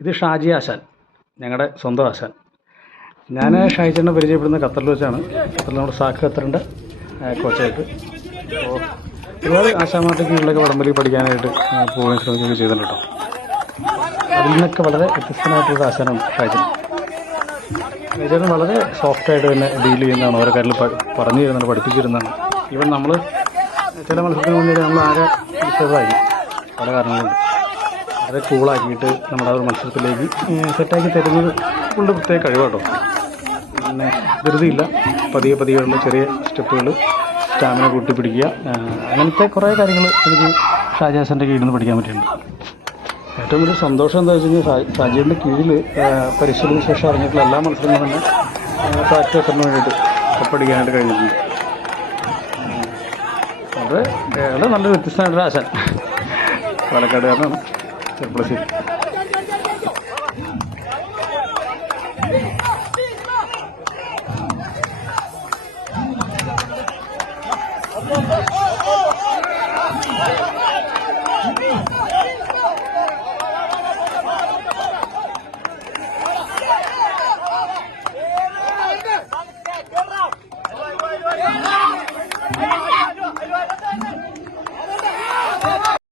ഇത് ഷാജി ആശാൻ ഞങ്ങളുടെ സ്വന്തം ആശാൻ. ഞാൻ ഷാജിച്ചേട്ടനെ പരിചയപ്പെടുന്ന ഖത്തറിൽ വെച്ചാണ്. ഖത്തറിൽ നമ്മുടെ സാക്ക് ഖത്തറിന്റെ കോച്ചായിട്ട്. അപ്പോൾ ഒരുപാട് ആശാമാരുടെ വടംവലി പഠിക്കാനായിട്ട് പോകാൻ ശ്രമിക്കുകയൊക്കെ ചെയ്തിട്ടുണ്ട് കേട്ടോ. അതിൽ നിന്നൊക്കെ വളരെ വ്യത്യസ്തമായിട്ടുള്ള ആശാനാണ് ഷാജിച്ചൻ ഷാജിച്ചേട്ടൻ വളരെ സോഫ്റ്റായിട്ട് തന്നെ ഡീൽ ചെയ്യുന്നതാണ് ഓരോ കാര്യങ്ങൾ പറഞ്ഞു തരുന്നതാണ് പഠിപ്പിച്ചിരുന്നതാണ്. ഇവൻ നമ്മൾ ചില മത്സരത്തിന് മുന്നിൽ നമ്മൾ ആകെ വിശദമായി പല കാരണങ്ങളുണ്ട് അത് കൂളാക്കിയിട്ട് നമ്മുടെ ഒരു മത്സരത്തിലേക്ക് സെറ്റാക്കി തരുന്നത് കൊണ്ട് പ്രത്യേക കഴിവാട്ടോ. പിന്നെ ധൃതിയില്ല. പതിയെ പതിയെയുള്ള ചെറിയ സ്റ്റെപ്പുകൾ സ്റ്റാമിന കൂട്ടിപ്പിടിക്കുക. അങ്ങനത്തെ കുറേ കാര്യങ്ങൾ എനിക്ക് ഷാജാസിന്റെ കീഴിൽ നിന്ന് പഠിക്കാൻ പറ്റിയിട്ടുണ്ട്. ഏറ്റവും വലിയ സന്തോഷം എന്താ വെച്ച് കഴിഞ്ഞാൽ ഷാജിയുടെ കീഴിൽ പരിശീലന ശേഷം അറിഞ്ഞിട്ടുള്ള എല്ലാ മത്സരങ്ങളും തന്നെ പ്രാക്ടീസ് എത്തുന്നതിന് വേണ്ടിയിട്ട് കപ്പടിക്കാനായിട്ട് കഴിഞ്ഞിട്ടുണ്ട്. അത് വളരെ നല്ലൊരു വ്യത്യസ്തമായിട്ടൊരു ആശാൻ. പാലക്കാടുകാരനാണ് Terpleset. Oh,